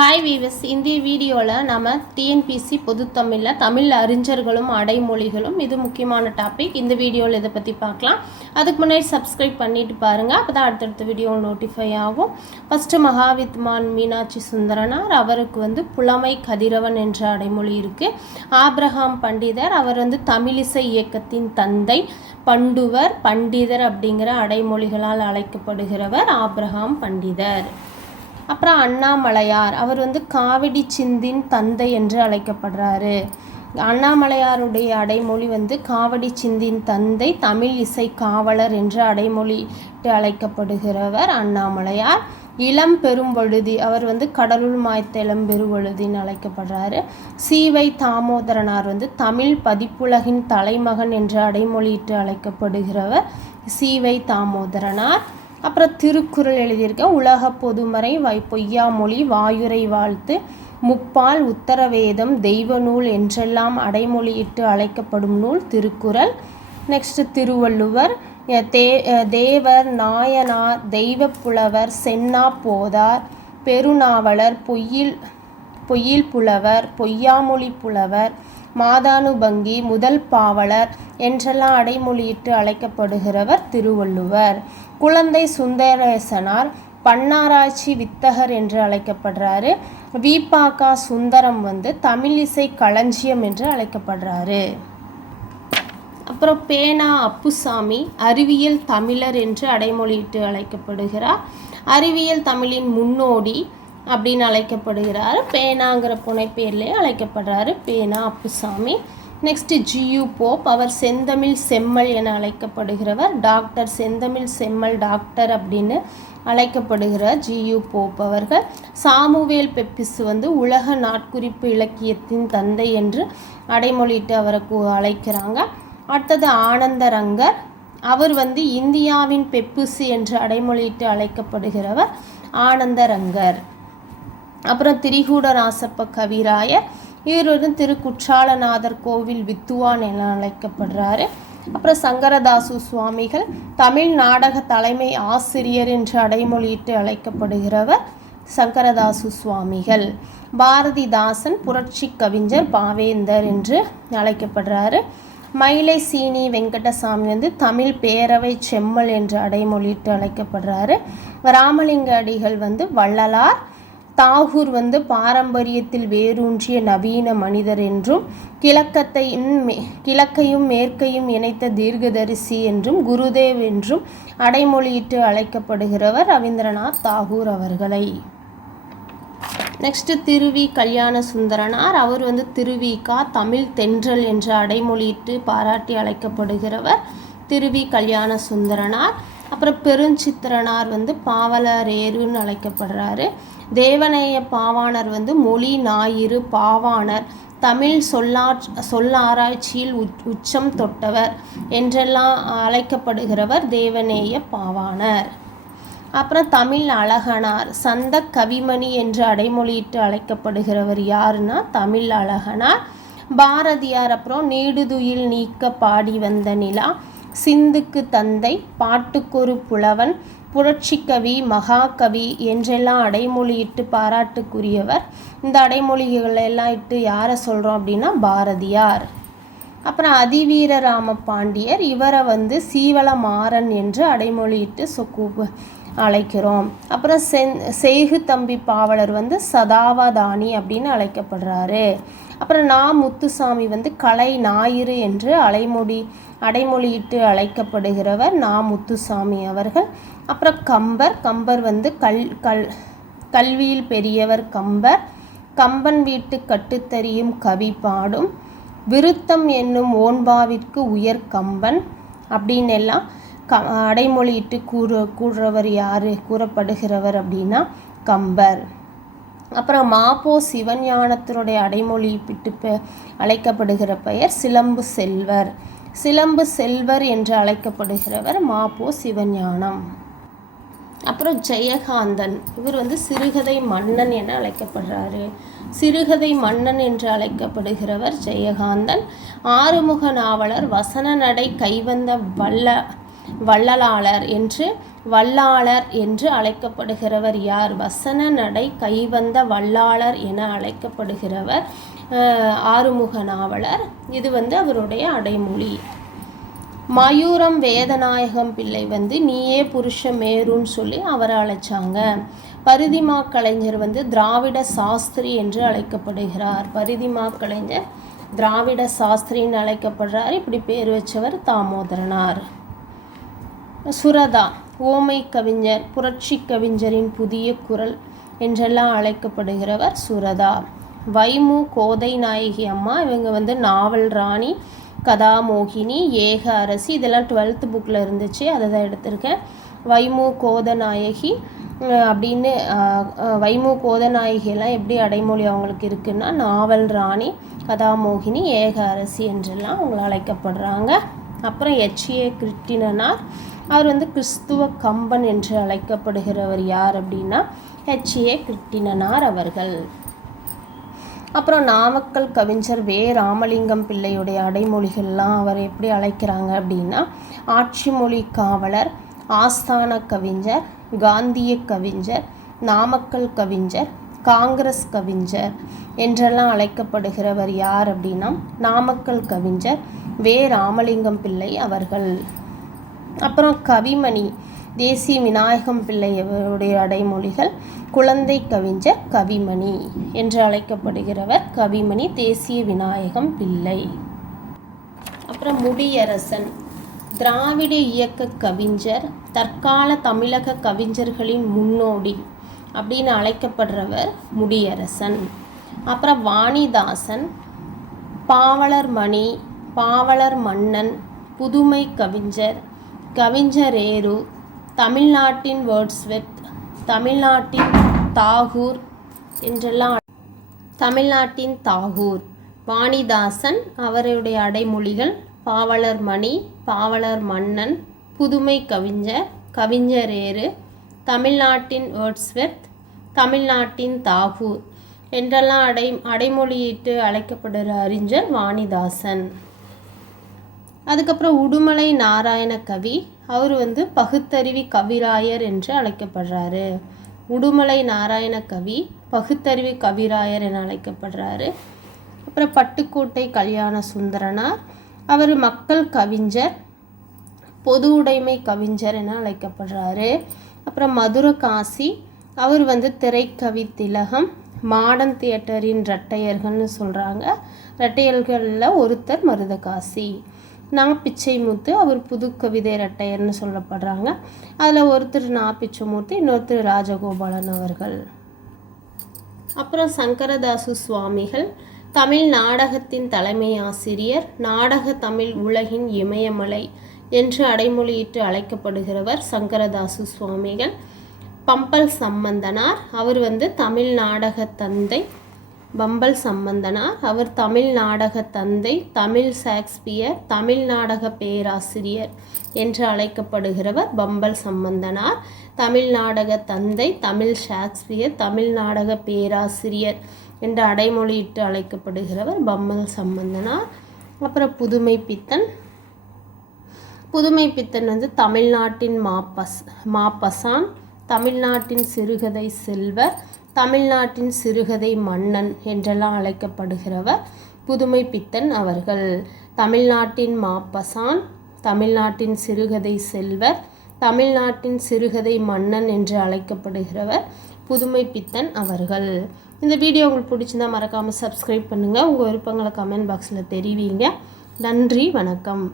Hi viewers, இந்த வீடியோவில் நம்ம டிஎன்பிசி பொதுத்தமிழில் தமிழ் அறிஞர்களும் அடைமொழிகளும் இது முக்கியமான டாபிக். இந்த வீடியோவில் இதை பற்றி பார்க்கலாம். அதுக்கு முன்னாடி சப்ஸ்கிரைப் பண்ணிட்டு பாருங்கள், அப்போ தான் அடுத்தடுத்த வீடியோ நோட்டிஃபை ஆகும். ஃபஸ்ட்டு மகாவித்வான் மீனாட்சி சுந்தரனார், அவருக்கு புலமை கதிரவன் என்ற அடைமொழி இருக்குது. ஆப்ரஹாம் பண்டிதர், அவர் தமிழிசை இயக்கத்தின் தந்தை. பண்டுவர், பண்டிதர் அப்படிங்கிற அடைமொழிகளால் அழைக்கப்படுகிறவர் ஆப்ரஹாம் பண்டிதர். அப்புறம் அண்ணாமலையார், அவர் காவடி சிந்தின் தந்தை என்று அழைக்கப்படுறாரு. அண்ணாமலையாருடைய அடைமொழி காவடி சிந்தின் தந்தை, தமிழ் இசை காவலர் என்று அடைமொழி அழைக்கப்படுகிறவர் அண்ணாமலையார். இளம் பெரும்பழுதி, அவர் கடலுள் மாய்த்த இளம் பெருவழுதின்னு அழைக்கப்படுறாரு. சீவை தாமோதரனார் தமிழ் பதிப்புலகின் தலைமகன் என்று அடைமொழியிட்டு அழைக்கப்படுகிறவர் சீவை தாமோதரனார். அப்புறம் திருக்குறள் எழுதியிருக்க உலக பொதுமறை பொய்யாமொழி வாயுரை வாழ்த்து முப்பால் உத்தரவேதம் தெய்வ நூல் என்றெல்லாம் அடைமொழியிட்டு அழைக்கப்படும் நூல் திருக்குறள். நெக்ஸ்ட் திருவள்ளுவர், தேவர், நாயனார், தெய்வ புலவர், சென்னா போதார், பெருநாவலர், பொய்யில் புலவர், பொய்யாமொழி புலவர், மாதானுபங்கி, முதல் பாவலர் என்றெல்லாம் அடைமொழியிட்டு அழைக்கப்படுகிறவர் திருவள்ளுவர். குழந்தை சுந்தரேசனார் பன்னாராய்ச்சி வித்தகர் என்று அழைக்கப்படுறாரு. விபாகா சுந்தரம் தமிழிசை களஞ்சியம் என்று அழைக்கப்படுறாரு. அப்புறம் பேனா அப்புசாமி அறிவியல் தமிழர் என்று அடைமொழியிட்டு அழைக்கப்படுகிறார். அறிவியல் தமிழின் முன்னோடி அப்படின்னு அழைக்கப்படுகிறார். பேனாங்கிற புனைப்பேர்லேயே அழைக்கப்படுறாரு பேனா அப்புசாமி. நெக்ஸ்ட் ஜியு போப், அவர் செந்தமிழ் செம்மல் என அழைக்கப்படுகிறவர். டாக்டர் செந்தமிழ் செம்மல் டாக்டர் அப்படின்னு அழைக்கப்படுகிறார் ஜியு போப் அவர்கள். சாமுவேல் பெப்பிஸ் உலக நாட்குறிப்பு இலக்கியத்தின் தந்தை என்று அடைமொழியிட்டு அவரை அழைக்கிறாங்க. அடுத்தது ஆனந்தரங்கர், அவர் இந்தியாவின் பெப்புசு என்று அடைமொழியிட்டு அழைக்கப்படுகிறவர் ஆனந்தரங்கர். அப்புறம் திரிகூடராசப்ப கவிராயர், இவர் திருக்குற்றாலநாதர் கோவில் வித்துவான் என அழைக்கப்படுறாரு. அப்புறம் சங்கரதாசு சுவாமிகள் தமிழ் நாடக தலைமை ஆசிரியர் என்று அடைமொழியிட்டு அழைக்கப்படுகிறவர் சங்கரதாசு சுவாமிகள். பாரதிதாசன் புரட்சி கவிஞர் பாவேந்தர் என்று அழைக்கப்படுறாரு. மயிலை சீனி வெங்கடசாமி தமிழ் பேரவை செம்மல் என்று அடைமொழியிட்டு அழைக்கப்படுறாரு. ராமலிங்க அடிகள் வள்ளலார். தாகூர் பாரம்பரியத்தில் வேரூன்றிய நவீன மனிதர் என்றும் கிழக்கையும் மேற்கையும் இணைத்த தீர்க்கதரிசி என்றும் குருதேவ் என்றும் அடைமொழியிட்டு அழைக்கப்படுகிறவர் ரவீந்திரநாத் தாகூர் அவர்களை. நெக்ஸ்ட் திருவி கல்யாண சுந்தரனார், அவர் திருவிகா தமிழ் தென்றல் என்ற அடைமொழியிட்டு பாராட்டி அழைக்கப்படுகிறவர் திருவி கல்யாண சுந்தரனார். அப்புறம் பெருஞ்சித்திரனார் பாவலரேருன்னு அழைக்கப்படுறாரு. தேவநேய பாவாணர் மொழி ஞாயிறு பாவாணர், தமிழ் சொல்லாராய்ச்சியில் உச்சம் தொட்டவர் என்றெல்லாம் அழைக்கப்படுகிறவர் தேவநேய பாவாணர். அப்புறம் தமிழ் அழகனார், சந்த கவிமணி என்று அடைமொழியிட்டு அழைக்கப்படுகிறவர் யாருன்னா தமிழ் அழகனார். பாரதியார், அப்புறம் நீடுதுயில் நீக்க பாடி வந்த நிலா, சிந்துக்கு தந்தை, பாட்டுக்கொரு புலவன், புரட்சிக்கவி, மகாகவி என்றெல்லாம் அடைமொழியிட்டு பாராட்டுக்குரியவர். இந்த அடைமொழிகளெல்லாம் இட்டு யாரை சொல்கிறோம் அப்படின்னா பாரதியார். அப்புறம் அதிவீரராம பாண்டியர், இவரை சீவளமாறன் என்று அடைமொழியிட்டு அழைக்கிறோம். அப்புறம் செய்கு தம்பி பாவலர் சதாவதானி அப்படின்னு அழைக்கப்படுறாரு. அப்புறம் முத்துசாமி கலை ஞாயிறு என்று அடைமொழியிட்டு அழைக்கப்படுகிறவர் முத்துசாமி அவர்கள். அப்புறம் கம்பர் கல்வியில் பெரியவர் கம்பர். கம்பன் வீட்டு கட்டுத்தறியும் கவி பாடும் விருத்தம் என்னும் ஓன்பாவிற்கு உயர் கம்பன் அப்படின்னு எல்லாம் அடைமொழியிட்டு கூறப்படுகிறவர் அப்படின்னா கம்பர். அப்புறம் மாப்போ சிவஞானத்தினுடைய அடைமொழியிட்டு அழைக்கப்படுகிற பெயர் சிலம்பு செல்வர். சிலம்பு செல்வர் என்று அழைக்கப்படுகிறவர் மாப்போ சிவஞானம். அப்புறம் ஜெயகாந்தன், இவர் சிறுகதை மன்னன் என அழைக்கப்படுறாரு. சிறுகதை மன்னன் என்று அழைக்கப்படுகிறவர் ஜெயகாந்தன். ஆறுமுக நாவலர், வசன நடை கைவந்த வல்லாளர் என்று அழைக்கப்படுகிறவர் யார்? வசன நடை கைவந்த வல்லாளர் என அழைக்கப்படுகிறவர் ஆறுமுக நாவலர். இது அவருடைய அடைமொழி. மயூரம் வேதநாயகம் பிள்ளை நீயே புருஷ மேருன்னு சொல்லி அவரை அழைச்சாங்க. பரிதிமா கலைஞர் திராவிட சாஸ்திரி என்று அழைக்கப்படுகிறார். பரிதிமா கலைஞர் திராவிட சாஸ்திரின்னு அழைக்கப்படுறார். இப்படி பேர் வச்சவர் தாமோதரனார். சுரதா ஓமை கவிஞர், புரட்சி கவிஞரின் புதிய குரல் என்றெல்லாம் அழைக்கப்படுகிறவர் சுரதா. வைமு கோதை நாயகி அம்மா, இவங்க நாவல் ராணி, கதாமோகினி, ஏக அரசி, இதெல்லாம் 12th புக்கில் இருந்துச்சு, அதை தான் எடுத்திருக்கேன். வைமு கோதநாயகி அப்படின்னு வைமு கோதநாயகியெல்லாம் எப்படி அடைமொழி அவங்களுக்கு இருக்குன்னா, நாவல் ராணி, கதாமோகினி, ஏக அரசி என்றெல்லாம் அவங்களை அழைக்கப்படுறாங்க. அப்புறம் H.A. கிருட்டிணனார், அவர் கிறிஸ்துவ கம்பன் என்று அழைக்கப்படுகிறவர் யார் அப்படின்னா H.A. கிருட்டிணனார் அவர்கள். அப்புறம் நாமக்கல் கவிஞர் வே. ராமலிங்கம் பிள்ளையுடைய அடைமொழிகள்லாம் அவர் எப்படி அழைக்கிறாங்க அப்படின்னா, ஆட்சி மொழி காவலர், ஆஸ்தான கவிஞர், காந்திய கவிஞர், நாமக்கல் கவிஞர், காங்கிரஸ் கவிஞர் என்றெல்லாம் அழைக்கப்படுகிறவர் யார் அப்படின்னா நாமக்கல் கவிஞர் வே. ராமலிங்கம் பிள்ளை அவர்கள். அப்புறம் கவிமணி தேசிய விநாயகம் பிள்ளையுடைய அடைமொழிகள், குழந்தை கவிஞர் கவிமணி என்று அழைக்கப்படுகிறவர் கவிமணி தேசிய விநாயகம் பிள்ளை. அப்புறம் முடியரசன் திராவிட இயக்க கவிஞர், தற்கால தமிழக கவிஞர்களின் முன்னோடி அப்படின்னு அழைக்கப்படுறவர் முடியரசன். அப்புறம் வாணிதாசன், பாவலர் மணி, பாவலர் மன்னன், புதுமை கவிஞர், கவிஞரேரு, தமிழ்நாட்டின் வேர்ட்ஸ்வெர்த், தமிழ்நாட்டின் தாகூர் என்றெல்லாம் தமிழ்நாட்டின் தாகூர். வாணிதாசன் அவருடைய அடைமொழிகள் பாவலர் மணி, பாவலர் மன்னன், புதுமை கவிஞர், கவிஞரேரு, தமிழ்நாட்டின் வேர்ட்ஸ்வெர்த், தமிழ்நாட்டின் தாகூர் என்றெல்லாம் அடைமொழியிட்டு அழைக்கப்படுகிற அறிஞர் வாணிதாசன். அதுக்கப்புறம் உடுமலை நாராயண கவி, அவர் பகுத்தறிவி கவிராயர் என்று அழைக்கப்படுறாரு. உடுமலை நாராயண கவி பகுத்தறிவி கவிராயர் என அழைக்கப்படுறாரு. அப்புறம் பட்டுக்கோட்டை கல்யாண சுந்தரனார், அவர் மக்கள் கவிஞர், பொது உடைமை கவிஞர் என அழைக்கப்படுறாரு. அப்புறம் மதுரை காசி, அவர் திரைக்கவி திலகம், மாடர்ன் தியேட்டரின் இரட்டையர்கள்னு சொல்கிறாங்க. இரட்டையர்களில் ஒருத்தர் மருதகாசி. பிச்சைமுத்து, அவர் புது கவிதை இரட்டையர்னு சொல்லப்படுறாங்க. அதில் ஒருத்தர் பிச்சைமூர்த்தி, இன்னொருத்தர் ராஜகோபாலன் அவர்கள். அப்புறம் சங்கரதாசு சுவாமிகள், தமிழ் நாடகத்தின் தலைமை ஆசிரியர், நாடக தமிழ் உலகின் இமயமலை என்று அடைமொழியிட்டு அழைக்கப்படுகிறவர் சங்கரதாசு சுவாமிகள். பம்பல் சம்பந்தனார், அவர் தமிழ் நாடக தந்தை. பம்பல் சம்பந்தனார், அவர் தமிழ் நாடக தந்தை, தமிழ் ஷேக்ஸ்பியர், தமிழ் நாடக பேராசிரியர் என்று அழைக்கப்படுகிறவர் பம்பல் சம்பந்தனார். தமிழ் நாடக தந்தை, தமிழ் ஷேக்ஸ்பியர், தமிழ் நாடக பேராசிரியர் என்ற அடைமொழியிட்டு அழைக்கப்படுகிறவர் பம்பல் சம்பந்தனார். அப்புறம் புதுமை பித்தன். புதுமை பித்தன் தமிழ்நாட்டின் மாப்பசான், தமிழ்நாட்டின் சிறுகதை செல்வர், தமிழ்நாட்டின் சிறுகதை மன்னன் என்றெல்லாம் அழைக்கப்படுகிறவர் புதுமை பித்தன் அவர்கள். தமிழ்நாட்டின் மாப்பசான், தமிழ்நாட்டின் சிறுகதை செல்வர், தமிழ்நாட்டின் சிறுகதை மன்னன் என்று அழைக்கப்படுகிறவர் புதுமை பித்தன் அவர்கள். இந்த வீடியோ உங்களுக்கு பிடிச்சிருந்தால் மறக்காமல் சப்ஸ்கிரைப் பண்ணுங்கள். உங்கள் விருப்பங்களை கமெண்ட் பாக்ஸில் தெரிவிங்க. நன்றி, வணக்கம்.